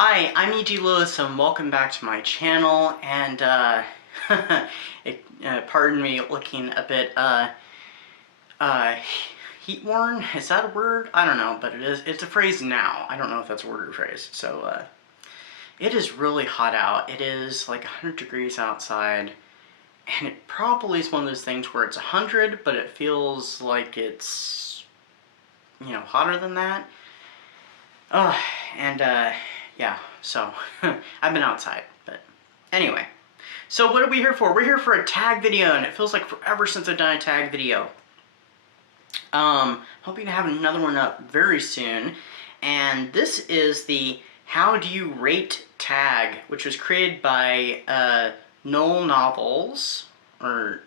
Hi, I'm E.G. Lewis and welcome back to my channel, and pardon me looking a bit heat worn. Is that a word? I don't know, but it's a phrase now. I don't know if that's a word or phrase. So it is really hot out. It is like 100 degrees outside, and it probably is one of those things where it's 100 but it feels like it's, you know, hotter than that. Yeah, so I've been outside, but anyway. So what are we here for? We're here for a tag video, and it feels like forever since I've done a tag video. Hoping to have another one up very soon, and this is the How Do You Rate tag, which was created by Noel Novels, or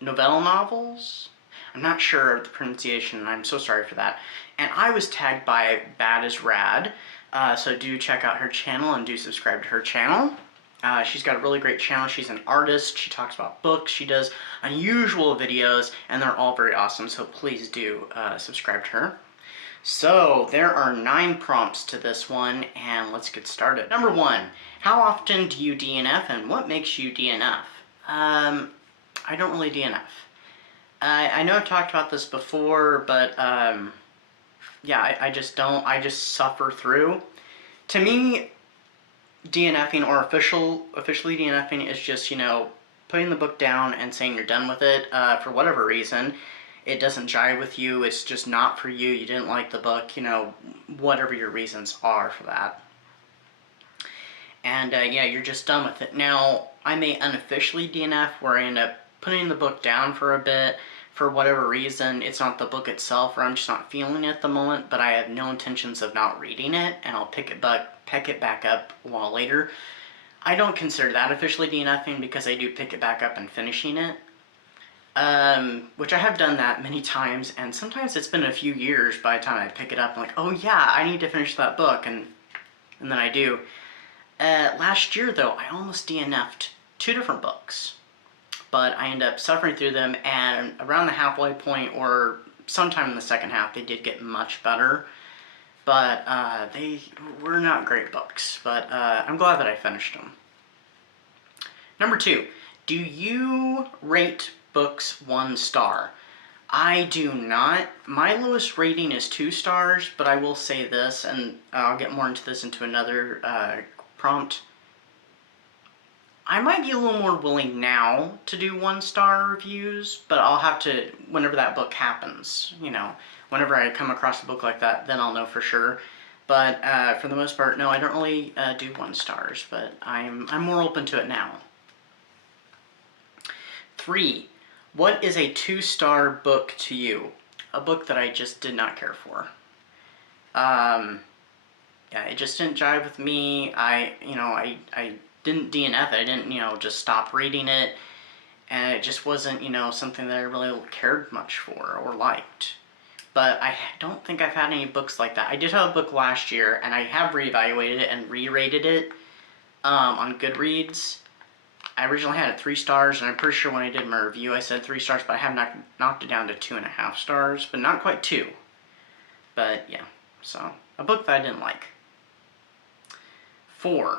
Novell Novels? I'm not sure of the pronunciation, and I'm so sorry for that. And I was tagged by Bad as Rad, so do check out her channel and do subscribe to her channel. She's got a really great channel. She's an artist. She talks about books. She does unusual videos, and they're all very awesome, so please do subscribe to her. So there are 9 prompts to this one, and let's get started. Number 1, how often do you DNF, and what makes you DNF? I don't really DNF. I know I've talked about this before, but yeah, I just don't. I just suffer through. To me, DNFing or officially DNFing is just, you know, putting the book down and saying you're done with it for whatever reason. It doesn't jive with you. It's just not for you. You didn't like the book, you know, whatever your reasons are for that. And yeah, you're just done with it. Now, I may unofficially DNF where I end up putting the book down for a bit for whatever reason. It's not the book itself, or I'm just not feeling it at the moment, but I have no intentions of not reading it, and I'll pick it back up a while later. I don't consider that officially DNFing because I do pick it back up and finishing it, which I have done that many times, and sometimes it's been a few years by the time I pick it up. I'm like, oh yeah, I need to finish that book, and then I do. Last year, though, I almost DNF'd 2 different books, but I ended up suffering through them, and around the halfway point, or sometime in the second half, they did get much better, but they were not great books, but I'm glad that I finished them. Number 2, do you rate books 1 star? I do not. My lowest rating is 2 stars, but I will say this, and I'll get more into this into another prompt. I might be a little more willing now to do 1-star reviews, but I'll have to, whenever that book happens, you know, whenever I come across a book like that, then I'll know for sure. But for the most part, no, I don't really do 1 stars, but I'm more open to it now. 3, what is a 2-star book to you? A book that I just did not care for. Yeah, it just didn't jive with me. I didn't DNF it. I didn't, you know, just stop reading it, and it just wasn't, you know, something that I really cared much for or liked. But I don't think I've had any books like that. I did have a book last year, and I have reevaluated it and re-rated it on Goodreads. I originally had it 3 stars, and I'm pretty sure when I did my review I said 3 stars, but I have knocked it down to 2.5 stars, but not quite 2. But yeah, so a book that I didn't like. 4,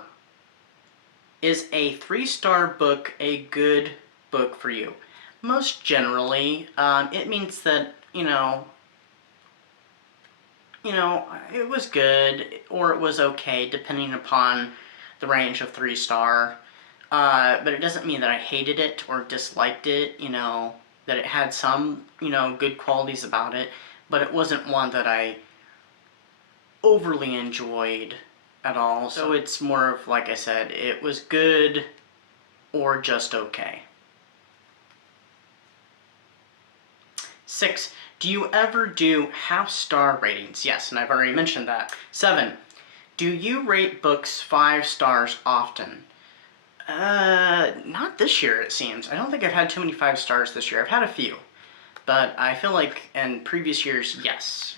is a 3-star book a good book for you? Most generally, it means that, you know, it was good, or it was okay, depending upon the range of 3-star. But it doesn't mean that I hated it or disliked it, you know, that it had some, you know, good qualities about it, but it wasn't one that I overly enjoyed at all. So it's more of, like I said, it was good or just okay. 6, do you ever do half-star ratings? Yes, and I've already mentioned that. 7, do you rate books 5 stars often? Not this year, it seems. I don't think I've had too many 5 stars this year. I've had a few, but I feel like in previous years, yes,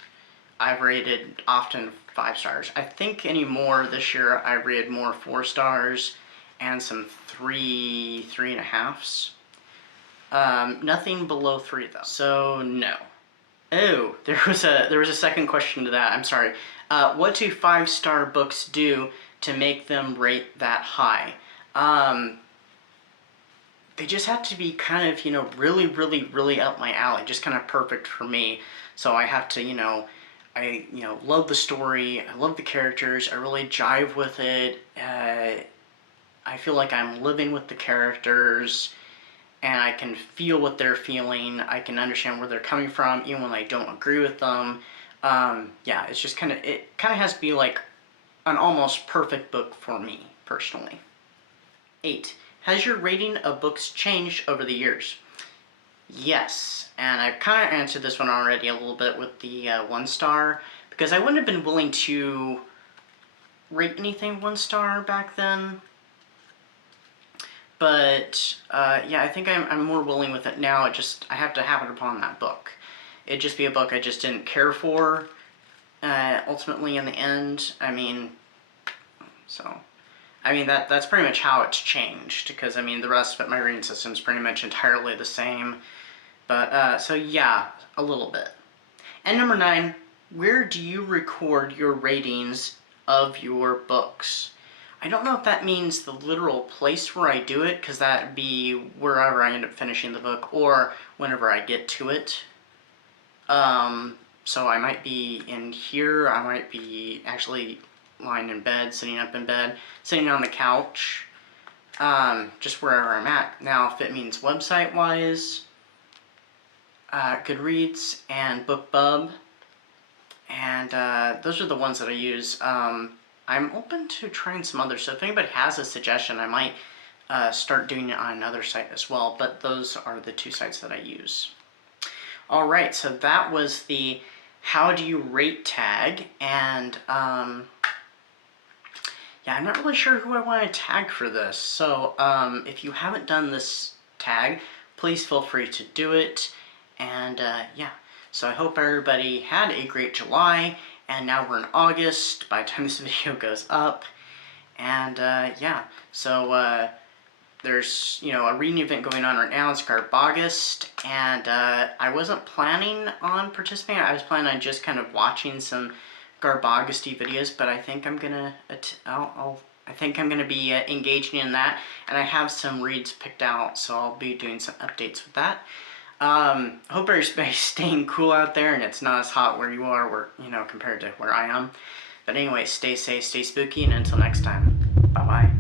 I've rated often 5 stars. I think anymore this year I rated more 4 stars and some 3.5s. Nothing below 3 though. So no. Oh, there was a second question to that. I'm sorry. What do 5-star books do to make them rate that high. They just have to be kind of, really, really, really up my alley, just kind of perfect for me. So I have to, I, love the story, I love the characters, I really jive with it. I feel like I'm living with the characters, and I can feel what they're feeling. I can understand where they're coming from, even when I don't agree with them. Yeah, it's just it kind of has to be like an almost perfect book for me, personally. 8. Has your rating of books changed over the years? Yes, and I've kind of answered this one already a little bit with the 1 star, because I wouldn't have been willing to rate anything 1 star back then. But yeah, I think I'm more willing with it now. I have to happen upon that book. It'd just be a book I just didn't care for, ultimately in the end. That's pretty much how it's changed, because the rest of it, my rating system is pretty much entirely the same. But so yeah, a little bit. And number 9, where do you record your ratings of your books? I don't know if that means the literal place where I do it, because that'd be wherever I end up finishing the book, or whenever I get to it. So I might be in here, I might be actually lying in bed, sitting up in bed, sitting on the couch, just wherever I'm at. Now, if it means website-wise, Goodreads and BookBub, and those are the ones that I use. I'm open to trying some others, so if anybody has a suggestion, I might start doing it on another site as well, but those are the 2 sites that I use. Alright, so that was the how do you rate tag, and yeah, I'm not really sure who I want to tag for this, so if you haven't done this tag, please feel free to do it, and yeah, so I hope everybody had a great July, and now we're in August by the time this video goes up, and yeah, so there's, a reading event going on right now. It's Garbaugust, and I wasn't planning on participating. I was planning on just kind of watching some Garbaugusty videos, but I think I'm gonna be engaging in that, and I have some reads picked out, so I'll be doing some updates with that. Hope everybody's staying cool out there, and it's not as hot where you are, compared to where I am. But anyway, stay safe, stay spooky, and until next time, bye-bye.